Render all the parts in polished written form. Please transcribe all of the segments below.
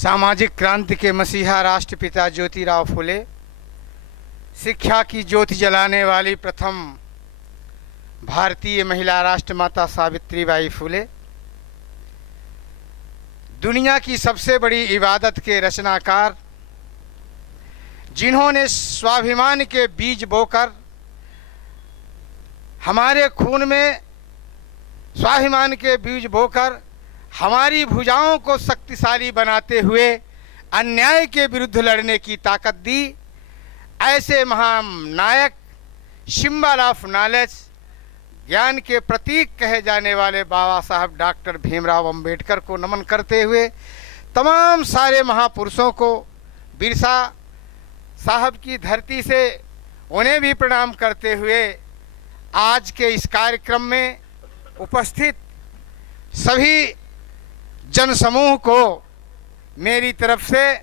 सामाजिक क्रांति के मसीहा राष्ट्रपिता ज्योतिराव फुले, शिक्षा की ज्योति जलाने वाली प्रथम भारतीय महिला राष्ट्रमाता सावित्रीबाई फुले, दुनिया की सबसे बड़ी इबादत के रचनाकार, जिन्होंने स्वाभिमान के बीज बोकर हमारे खून में स्वाभिमान के बीज बोकर हमारी भुजाओं को शक्तिशाली बनाते हुए अन्याय के विरुद्ध लड़ने की ताकत दी। ऐसे महानायक, सिंबल ऑफ नॉलेज, ज्ञान के प्रतीक कहे जाने वाले बाबा साहब डॉक्टर भीमराव अंबेडकर को नमन करते हुए तमाम सारे महापुरुषों को बिरसा साहब की धरती से उन्हें भी प्रणाम करते हुए आज के इस कार्यक्रम में उपस्थित सभी जनसमूह को मेरी तरफ से,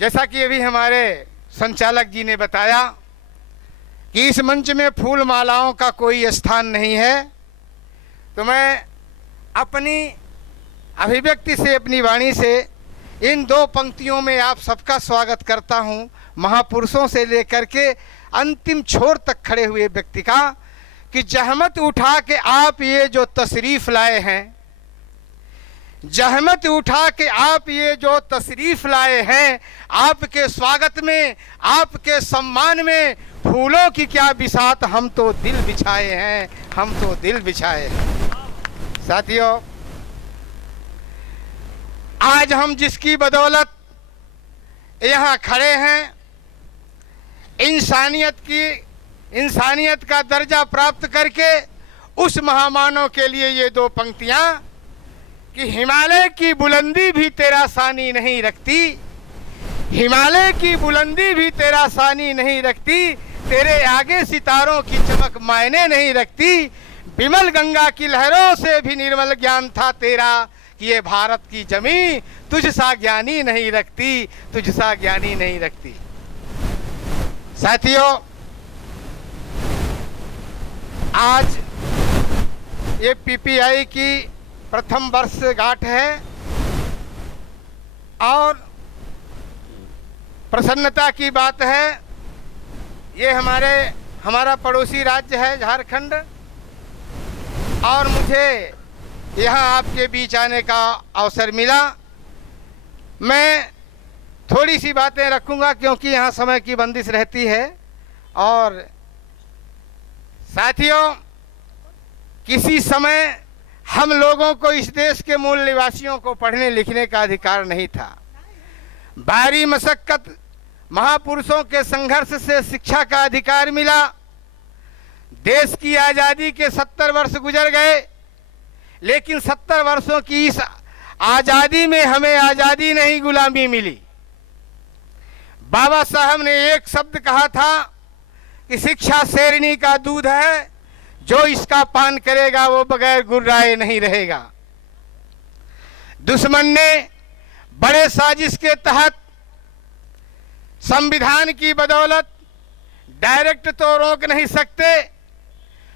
जैसा कि अभी हमारे संचालक जी ने बताया कि इस मंच में फूल मालाओं का कोई स्थान नहीं है, तो मैं अपनी अभिव्यक्ति से, अपनी वाणी से इन दो पंक्तियों में आप सबका स्वागत करता हूं, महापुरुषों से लेकर के अंतिम छोर तक खड़े हुए व्यक्ति का, कि जहमत उठा के आप ये जो तशरीफ़ लाए हैं, जहमत उठा के आप ये जो तशरीफ़ लाए हैं, आपके स्वागत में, आपके सम्मान में फूलों की क्या बिसात, हम तो दिल बिछाए हैं, हम तो दिल बिछाए हैं। साथियों, आज हम जिसकी बदौलत यहाँ खड़े हैं, इंसानियत का दर्जा प्राप्त करके उस महामानव के लिए ये दो पंक्तियाँ, कि हिमालय की बुलंदी भी तेरा सानी नहीं रखती, हिमालय की बुलंदी भी तेरा सानी नहीं रखती, तेरे आगे सितारों की चमक मायने नहीं रखती, विमल गंगा की लहरों से भी निर्मल ज्ञान था तेरा, कि ये भारत की जमीन तुझ सा ज्ञानी नहीं रखती, तुझ सा ज्ञानी नहीं रखती। साथियों, आज ये पीपीआई की प्रथम वर्षगांठ है और प्रसन्नता की बात है। ये हमारा पड़ोसी राज्य है झारखंड, और मुझे यहाँ आपके बीच आने का अवसर मिला। मैं थोड़ी सी बातें रखूँगा क्योंकि यहाँ समय की बंदिश रहती है। और साथियों, किसी समय हम लोगों को, इस देश के मूल निवासियों को पढ़ने लिखने का अधिकार नहीं था। भारी मशक्कत, महापुरुषों के संघर्ष से शिक्षा का अधिकार मिला। देश की आज़ादी के 70 वर्ष गुजर गए, लेकिन 70 वर्षों की इस आज़ादी में हमें आज़ादी नहीं, गुलामी मिली। बाबा साहब ने एक शब्द कहा था कि शिक्षा शेरनी का दूध है, जो इसका पान करेगा वो बगैर गुर्राए नहीं रहेगा। दुश्मन ने बड़े साजिश के तहत संविधान की बदौलत डायरेक्ट तो रोक नहीं सकते,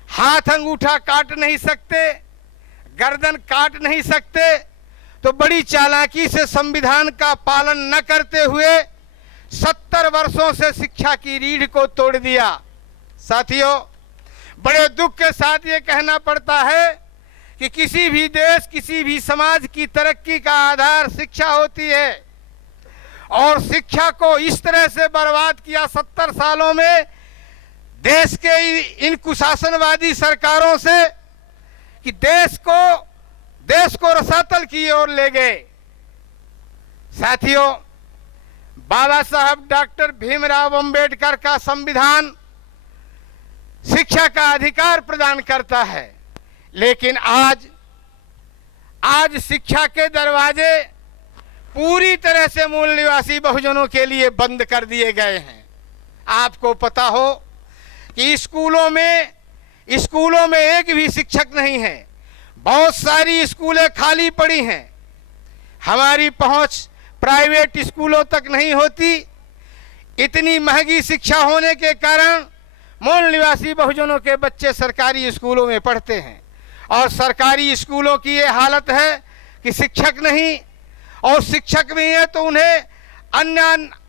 हाथ अंगूठा काट नहीं सकते, गर्दन काट नहीं सकते, तो बड़ी चालाकी से संविधान का पालन न करते हुए 70 वर्षों से शिक्षा की रीढ़ को तोड़ दिया। साथियों, बड़े दुख के साथ ये कहना पड़ता है कि किसी भी देश, किसी भी समाज की तरक्की का आधार शिक्षा होती है, और शिक्षा को इस तरह से बर्बाद किया 70 सालों में देश के इन कुशासनवादी सरकारों से, कि देश को रसातल की ओर ले गए। साथियों, बाबा साहब डॉक्टर भीमराव अंबेडकर का संविधान शिक्षा का अधिकार प्रदान करता है, लेकिन आज शिक्षा के दरवाजे पूरी तरह से मूल निवासी बहुजनों के लिए बंद कर दिए गए हैं। आपको पता हो कि स्कूलों में एक भी शिक्षक नहीं है, बहुत सारी स्कूलें खाली पड़ी हैं, हमारी पहुंच प्राइवेट स्कूलों तक नहीं होती। इतनी महंगी शिक्षा होने के कारण मूल निवासी बहुजनों के बच्चे सरकारी स्कूलों में पढ़ते हैं, और सरकारी स्कूलों की ये हालत है कि शिक्षक नहीं, और शिक्षक भी हैं तो उन्हें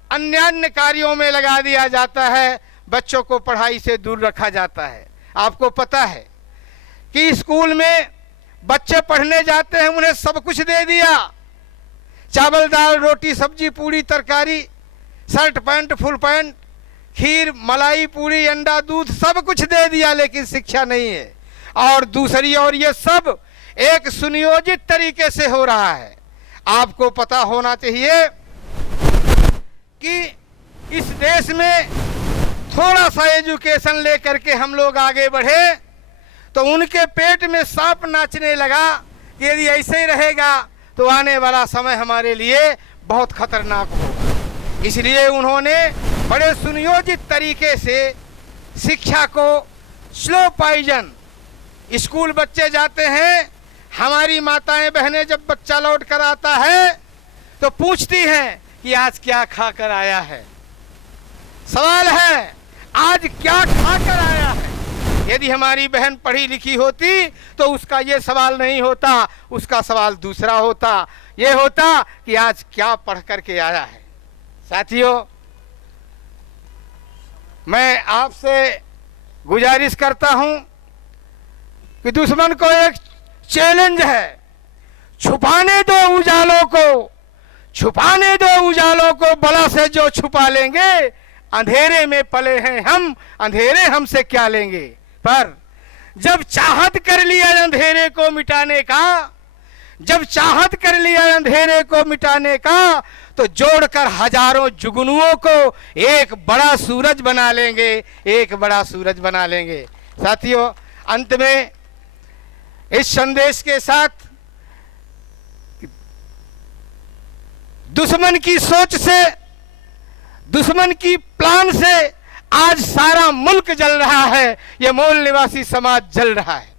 अन्य कार्यों में लगा दिया जाता है, बच्चों को पढ़ाई से दूर रखा जाता है। आपको पता है कि स्कूल में बच्चे पढ़ने जाते हैं, उन्हें सब कुछ दे दिया, चावल दाल रोटी सब्जी पूरी तरकारी, शर्ट पैंट फुल पैंट, खीर मलाई पूरी अंडा दूध सब कुछ दे दिया, लेकिन शिक्षा नहीं है। और दूसरी ओर ये सब एक सुनियोजित तरीके से हो रहा है। आपको पता होना चाहिए कि इस देश में थोड़ा सा एजुकेशन लेकर के हम लोग आगे बढ़े तो उनके पेट में सांप नाचने लगा कि यदि ऐसे ही रहेगा तो आने वाला समय हमारे लिए बहुत खतरनाक होगा। इसलिए उन्होंने बड़े सुनियोजित तरीके से शिक्षा को स्लो पॉइजन, स्कूल बच्चे जाते हैं, हमारी माताएं बहनें जब बच्चा लौट कर आता है तो पूछती हैं कि आज क्या खा कर आया है। सवाल है आज क्या खा कर आया है। यदि हमारी बहन पढ़ी लिखी होती तो उसका ये सवाल नहीं होता, उसका सवाल दूसरा होता, ये होता कि आज क्या पढ़ करके आया है। साथियों, मैं आपसे गुजारिश करता हूं कि दुश्मन को एक चैलेंज है, छुपाने दो उजालों को, छुपाने दो उजालों को, बला से जो छुपा लेंगे, अंधेरे में पले हैं हम, अंधेरे हमसे क्या लेंगे। पर जब चाहत कर लिया अंधेरे को मिटाने का, जब चाहत कर लिया अंधेरे को मिटाने का, तो जोड़कर हजारों जुगनुओं को एक बड़ा सूरज बना लेंगे, एक बड़ा सूरज बना लेंगे। साथियों, अंत में इस संदेश के साथ, दुश्मन की सोच से, दुश्मन की प्लान से आज सारा मुल्क जल रहा है, ये मूल निवासी समाज जल रहा है।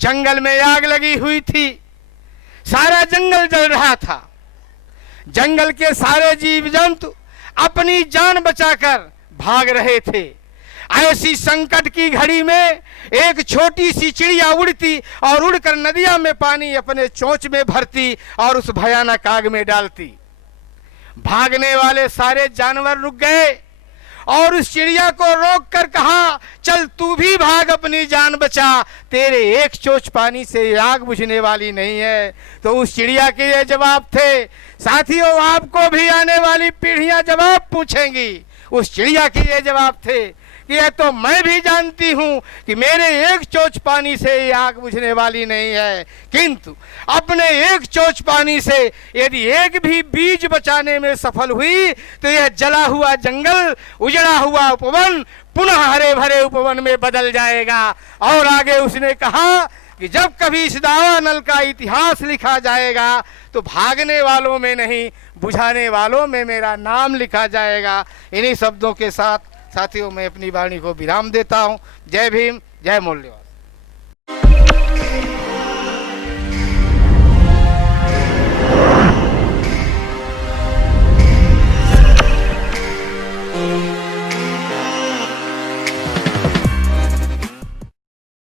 जंगल में आग लगी हुई थी, सारा जंगल जल रहा था, जंगल के सारे जीव जंतु अपनी जान बचाकर भाग रहे थे। ऐसी संकट की घड़ी में एक छोटी सी चिड़िया उड़ती और उड़कर नदिया में पानी अपने चोंच में भरती और उस भयानक आग में डालती। भागने वाले सारे जानवर रुक गए और उस चिड़िया को रोक कर कहा, चल तू भी भाग, अपनी जान बचा, तेरे एक चोंच पानी से आग बुझने वाली नहीं है। तो उस चिड़िया के ये जवाब थे। साथियों, आपको भी आने वाली पीढ़ियां जवाब पूछेंगी। उस चिड़िया के ये जवाब थे कि ये तो मैं भी जानती हूं कि मेरे एक चोंच पानी से ये आग बुझने वाली नहीं है, किंतु अपने एक चोंच पानी से यदि एक भी बीज बचाने में सफल हुई तो यह जला हुआ जंगल, उजड़ा हुआ उपवन पुनः हरे भरे उपवन में बदल जाएगा। और आगे उसने कहा कि जब कभी इस दावा नल का इतिहास लिखा जाएगा तो भागने वालों में नहीं, बुझाने वालों में मेरा नाम लिखा जाएगा। इन्हीं शब्दों के साथ साथियों, मैं अपनी वाणी को विराम देता हूं। जय भीम, जय मूल्यवान।